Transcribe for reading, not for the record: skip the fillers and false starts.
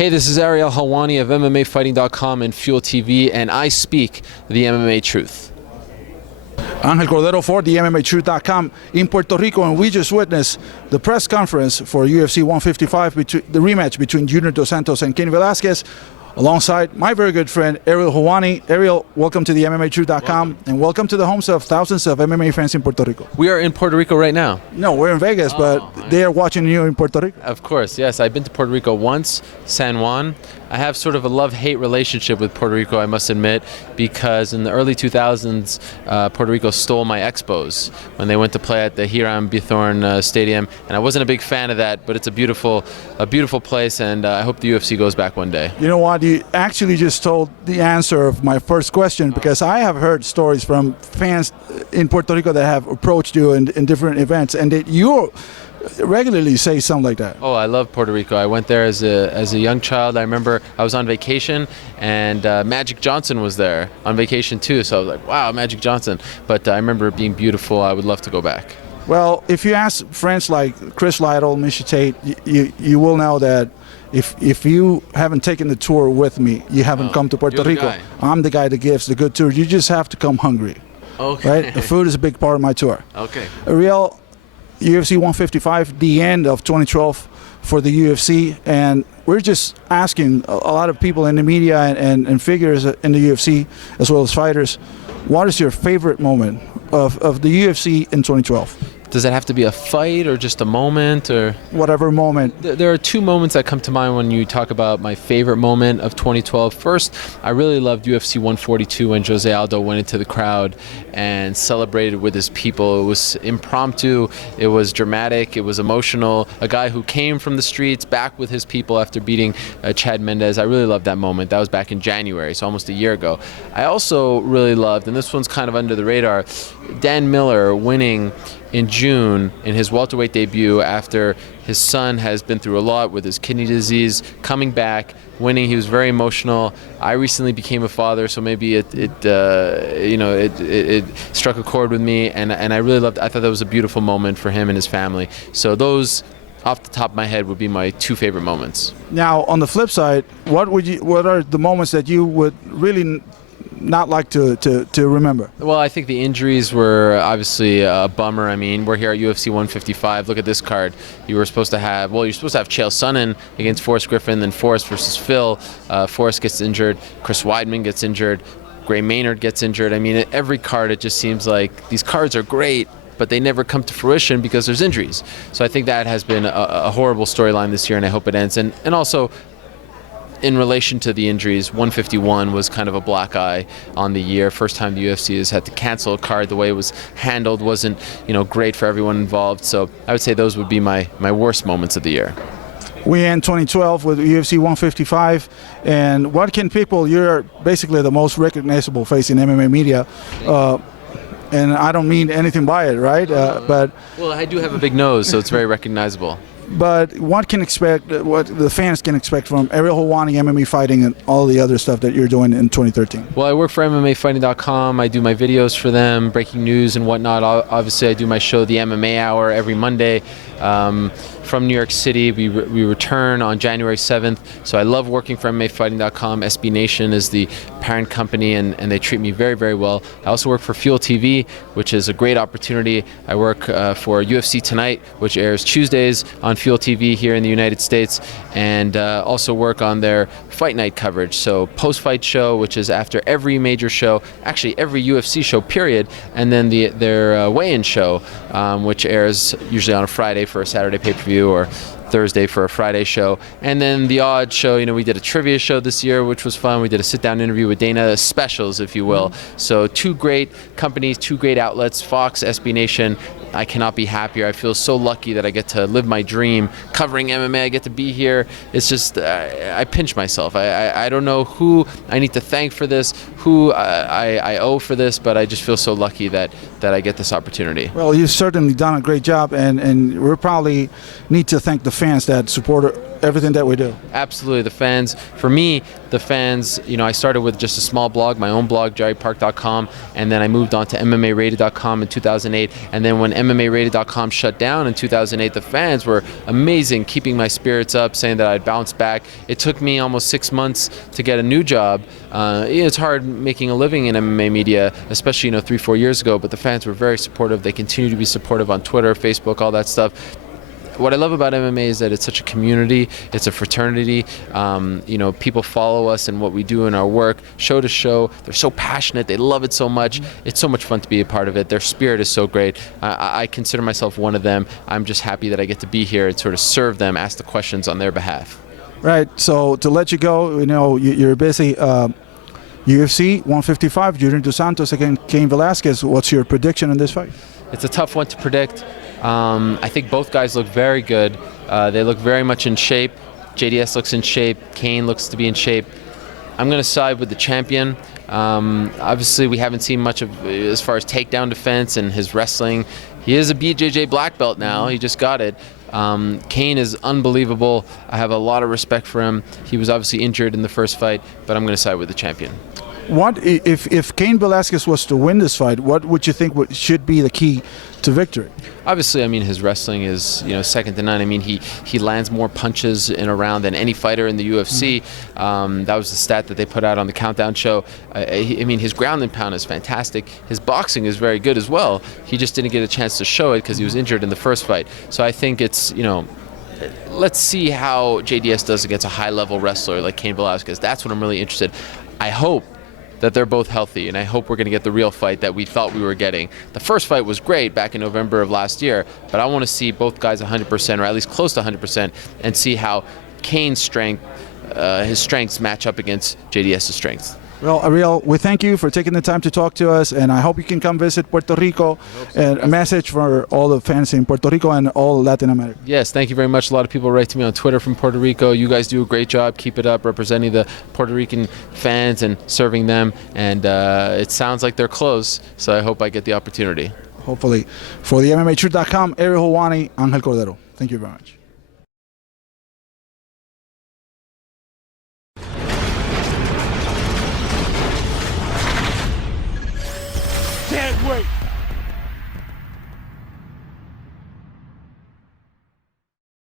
Hey, this is Ariel Helwani of MMAfighting.com and Fuel TV, and I speak the MMA truth. Angel Cordero for the MMAtruth.com in Puerto Rico, and we just witnessed the press conference for UFC 155, the rematch between Junior Dos Santos and Cain Velasquez, alongside my very good friend Ariel Helwani. Ariel, welcome to the MMAtruth.com, and welcome to the homes of thousands of MMA fans in Puerto Rico. We are in Puerto Rico right now. No, we're in Vegas, but they are watching you in Puerto Rico. Of course, yes. I've been to Puerto Rico once, San Juan. I have sort of a love-hate relationship with Puerto Rico, I must admit, because in the early 2000s, Puerto Rico stole my Expos when they went to play at the Hiram Bithorn Stadium, and I wasn't a big fan of that, but it's a beautiful place, and I hope the UFC goes back one day. You know what? You actually just told the answer of my first question, because I have heard stories from fans in Puerto Rico that have approached you in different events, and that you regularly say something like that. Oh, I love Puerto Rico. I went there as a young child. I remember I was on vacation, and Magic Johnson was there on vacation too. So I was like, wow, Magic Johnson. But I remember it being beautiful. I would love to go back. Well, if you ask friends like Chris Lytle, Misha Tate, you will know that if you haven't taken the tour with me, you haven't come to Puerto Rico. Guy. I'm the guy that gives the good tour. You just have to come hungry. Okay. Right? The food is a big part of my tour. Okay. Ariel, UFC 155, the end of 2012 for the UFC, and we're just asking a lot of people in the media and figures in the UFC, as well as fighters, what is your favorite moment of the UFC in 2012? Does it have to be a fight or just a moment, or whatever moment? There are two moments that come to mind when you talk about my favorite moment of 2012. First, I really loved UFC 142 when Jose Aldo went into the crowd and celebrated with his people. It was impromptu, it was dramatic, it was emotional. A guy who came from the streets back with his people after beating Chad Mendes. I really loved that moment. That was back in January, so almost a year ago. I also really loved, and this one's kind of under the radar, Dan Miller winning in June in his welterweight debut after his son has been through a lot with his kidney disease, coming back, winning. He was very emotional. I recently became a father, so maybe it struck a chord with me, and I really loved it. I thought that was a beautiful moment for him and his family. So those, off the top of my head, would be my two favorite moments. Now, on the flip side, what are the moments that you would really not like to remember? Well, I think the injuries were obviously a bummer. I mean, we're here at UFC 155. Look at this card. You're supposed to have Chael Sonnen against Forrest Griffin, then Forrest versus Phil. Forrest gets injured. Chris Weidman gets injured. Gray Maynard gets injured. I mean, at every card, it just seems like these cards are great, but they never come to fruition because there's injuries. So I think that has been a horrible storyline this year, and I hope it ends. And also, in relation to the injuries, 151 was kind of a black eye on the year. First time the UFC has had to cancel a card. The way it was handled wasn't, great for everyone involved. So I would say those would be my worst moments of the year. We end 2012 with UFC 155, and you're basically the most recognizable face in MMA media. And I don't mean anything by it, right? But well, I do have a big nose, so it's very recognizable. But what the fans can expect from Ariel Helwani, MMA Fighting, and all the other stuff that you're doing in 2013? Well, I work for MMAfighting.com. I do my videos for them, breaking news and whatnot. Obviously, I do my show, The MMA Hour, every Monday. From New York City. We return on January 7th. So I love working for MMAfighting.com. SB Nation is the parent company, and they treat me very, very well. I also work for Fuel TV, which is a great opportunity. I work for UFC Tonight, which airs Tuesdays on Fuel TV here in the United States, and also work on their fight night coverage. So post-fight show, which is after every major show, actually every UFC show, period, and then their weigh-in show, which airs usually on a Friday for a Saturday pay-per-view, or Thursday for a Friday show. And then the odd show, we did a trivia show this year, which was fun. We did a sit-down interview with Dana, specials, if you will. So two great companies, two great outlets, Fox, SB Nation. I cannot be happier. I feel so lucky that I get to live my dream covering MMA. I get to be here. It's just, I pinch myself. I don't know who I need to thank for this, who I owe for this, but I just feel so lucky that I get this opportunity. Well, you've certainly done a great job, and we probably need to thank the fans that support everything that we do. Absolutely. The fans, for me, I started with just a small blog, my own blog, jerrypark.com, and then I moved on to MMArated.com in 2008. And then when MMArated.com shut down in 2008, the fans were amazing, keeping my spirits up, saying that I'd bounce back. It took me almost 6 months to get a new job. It's hard making a living in MMA media, especially 3-4 years ago, but the fans were very supportive. They continue to be supportive on Twitter, Facebook, all that stuff. What I love about MMA is that it's such a community, it's a fraternity. People follow us and what we do in our work, show to show. They're so passionate, they love it so much. It's so much fun to be a part of it. Their spirit is so great. I consider myself one of them. I'm just happy that I get to be here and sort of serve them, ask the questions on their behalf. Right, so to let you go, you're busy. UFC 155, Junior Dos Santos against Cain Velasquez. What's your prediction in this fight? It's a tough one to predict. I think both guys look very good. They look very much in shape. JDS looks in shape. Cain looks to be in shape. I'm going to side with the champion. Obviously, we haven't seen much of as far as takedown defense and his wrestling. He is a BJJ black belt now. He just got it. Cain is unbelievable. I have a lot of respect for him. He was obviously injured in the first fight, but I'm going to side with the champion. What if Cain Velasquez was to win this fight? What would you think should be the key to victory? Obviously, his wrestling is second to none. He lands more punches in a round than any fighter in the UFC. That was the stat that they put out on the Countdown show. His ground and pound is fantastic. His boxing is very good as well. He just didn't get a chance to show it because he was injured in the first fight. So I think it's let's see how JDS does against a high-level wrestler like Cain Velasquez. That's what I'm really interested. I hope that they're both healthy, and I hope we're going to get the real fight that we thought we were getting. The first fight was great back in November of last year, but I want to see both guys 100%, or at least close to 100%, and see how Cain's strength, his strengths match up against JDS's strengths. Well, Ariel, we thank you for taking the time to talk to us, and I hope you can come visit Puerto Rico. And a message for all the fans in Puerto Rico and all Latin America. Yes, thank you very much. A lot of people write to me on Twitter from Puerto Rico. You guys do a great job. Keep it up, representing the Puerto Rican fans and serving them. And it sounds like they're close, so I hope I get the opportunity. Hopefully. For the MMAtruth.com, Ariel Helwani, Angel Cordero. Thank you very much.